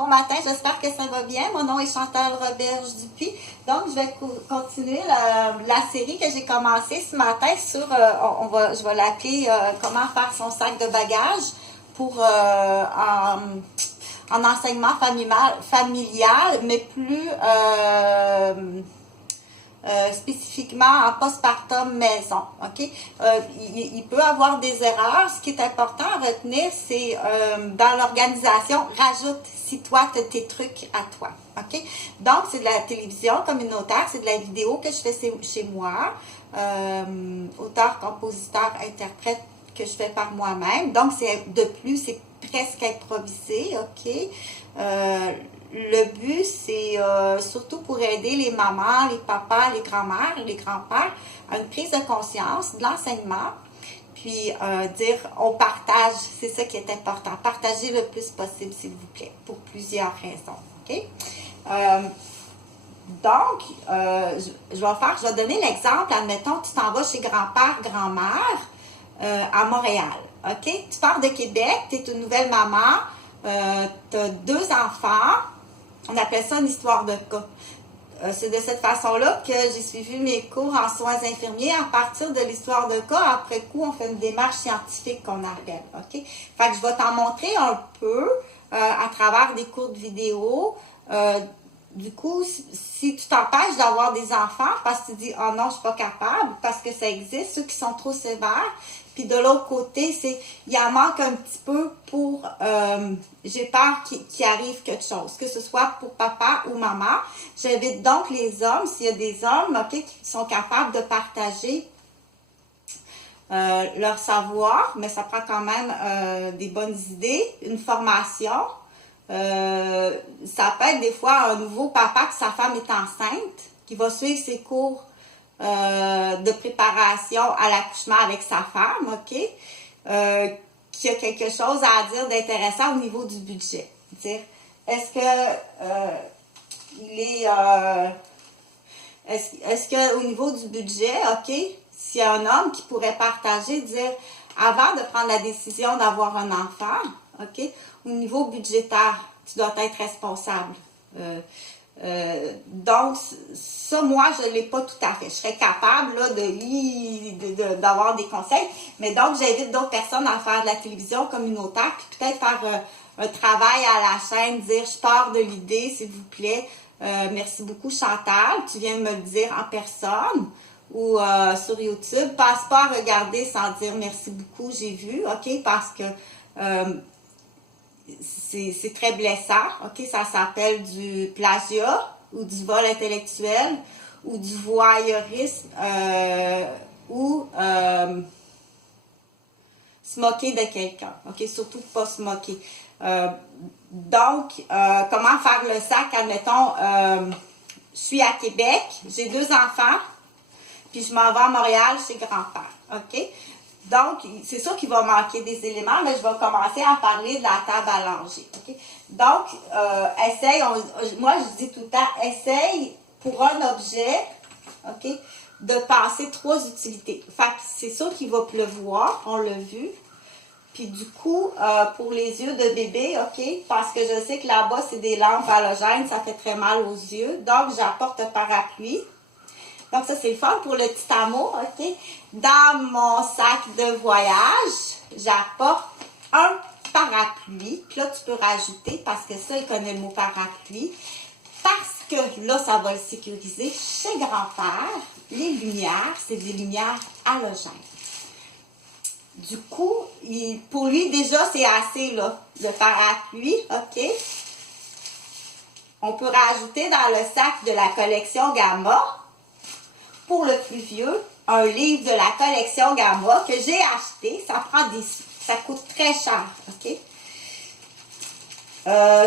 bon matin, j'espère que ça va bien. Mon nom est Chantal Roberge-Dupuis. Donc, je vais continuer la série que j'ai commencée ce matin sur, je vais l'appeler Comment faire son sac de bagages pour en enseignement familial, mais plus spécifiquement en postpartum maison. OK? Il peut avoir des erreurs. Ce qui est important à retenir, c'est dans l'organisation, rajoute si toi, tu as tes trucs à toi. OK? Donc, c'est de la télévision communautaire, c'est de la vidéo que je fais chez moi. Auteur, compositeur, interprète que je fais par moi-même. Donc, c'est presque improvisé. OK? Le but, c'est surtout pour aider les mamans, les papas, les grands-mères, les grands-pères à une prise de conscience de l'enseignement. Puis dire, on partage, c'est ça qui est important. Partagez le plus possible, s'il vous plaît, pour plusieurs raisons. OK? Donc, je vais donner l'exemple. Admettons, tu t'en vas chez grand-père, grand-mère à Montréal. OK? Tu pars de Québec, tu es une nouvelle maman, tu as 2 enfants. On appelle ça une histoire de cas. C'est de cette façon-là que j'ai suivi mes cours en soins infirmiers à partir de l'histoire de cas. Après coup, on fait une démarche scientifique qu'on appelle. OK? Fait que je vais t'en montrer un peu à travers des courtes vidéos. Du coup, si tu t'empêches d'avoir des enfants parce que tu dis « Oh non, je suis pas capable », parce que ça existe, ceux qui sont trop sévères. Puis de l'autre côté, il en manque un petit peu pour j'ai peur qu'il arrive quelque chose, que ce soit pour papa ou maman. J'invite donc les hommes, s'il y a des hommes, OK, qui sont capables de partager leur savoir, mais ça prend quand même des bonnes idées, une formation. Ça peut être des fois un nouveau papa que sa femme est enceinte, qui va suivre ses cours de préparation à l'accouchement avec sa femme, OK? Qui a quelque chose à dire d'intéressant au niveau du budget. Dire, est-ce que au niveau du budget, OK, s'il y a un homme qui pourrait partager, dire, avant de prendre la décision d'avoir un enfant, OK, au niveau budgétaire, tu dois être responsable. Donc, ça, moi, je ne l'ai pas tout à fait. Je serais capable là, d'avoir des conseils, mais donc, j'invite d'autres personnes à faire de la télévision communautaire, puis peut-être faire un travail à la chaîne, dire, je pars de l'idée, s'il vous plaît. Merci beaucoup, Chantal. Tu viens me le dire en personne ou sur YouTube. Passe pas à regarder sans dire merci beaucoup, j'ai vu, OK, parce que c'est très blessant, OK? Ça s'appelle du plagiat ou du vol intellectuel ou du voyeurisme ou se moquer de quelqu'un, OK? Surtout pas se moquer. Donc, comment faire le sac? Admettons, je suis à Québec, j'ai 2 enfants, puis je m'en vais à Montréal chez grand-père, OK? Donc, c'est sûr qu'il va manquer des éléments, mais je vais commencer à parler de la table à langer. Okay? Donc, essaye, moi je dis tout le temps, essaye pour un objet, OK, de passer 3 utilités. Fait que c'est sûr qu'il va pleuvoir, on l'a vu. Puis du coup, pour les yeux de bébé, OK, parce que je sais que là-bas, c'est des lampes halogènes, ça fait très mal aux yeux. Donc, j'apporte un parapluie. Donc, ça, c'est le fun pour le petit amour, OK? Dans mon sac de voyage, j'apporte un parapluie. Puis là, tu peux rajouter, parce que ça, il connaît le mot parapluie. Parce que là, ça va le sécuriser. Chez grand-père, les lumières, c'est des lumières halogènes. Du coup, pour lui, déjà, c'est assez, là, le parapluie, OK? On peut rajouter dans le sac de la collection Gamma, pour le plus vieux, un livre de la collection Gamma que j'ai acheté. Ça prend des sous. Ça coûte très cher, OK?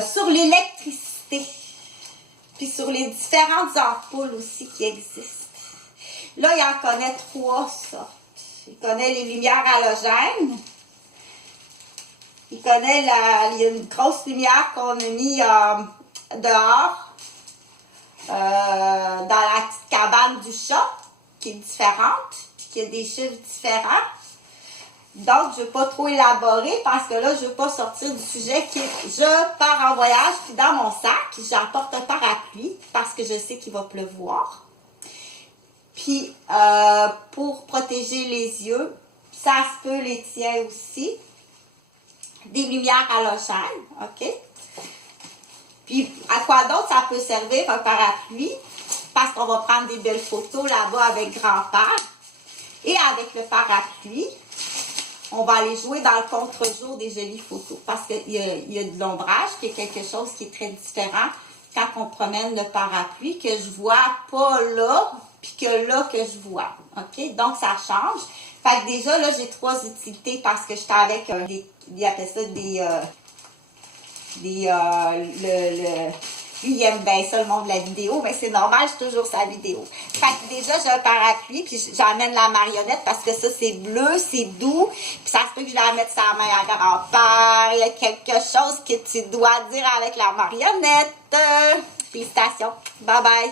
Sur l'électricité. Puis sur les différentes ampoules aussi qui existent. Là, il en connaît 3 sortes. Il connaît les lumières halogènes. Il connaît il y a une grosse lumière qu'on a mis dehors. Dans la petite cabane du chat, qui est différente, puis qui a des chiffres différents. Donc, je ne veux pas trop élaborer parce que là, je ne veux pas sortir du sujet qui est je pars en voyage, puis dans mon sac, j'apporte un parapluie parce que je sais qu'il va pleuvoir. Puis, pour protéger les yeux, ça se peut les tiens aussi. Des lumières halogènes, OK? Puis, à quoi d'autre ça peut servir un parapluie? Parce qu'on va prendre des belles photos là-bas avec grand-père. Et avec le parapluie, on va aller jouer dans le contre-jour des jolies photos. Parce qu'il y a de l'ombrage, qui est quelque chose qui est très différent quand on promène le parapluis, que je vois pas là, puis que là que je vois. OK? Donc, ça change. Fait que déjà, là, j'ai 3 utilités parce que j'étais avec ils appellent ça lui, il aime bien ça, le monde de la vidéo, mais c'est normal, j'ai toujours sa vidéo. Fait que déjà, j'ai un parapluie, puis j'amène la marionnette parce que ça, c'est bleu, c'est doux, puis ça se peut que je la mette sa main à grand-père. Il y a quelque chose que tu dois dire avec la marionnette. Félicitations. Bye bye.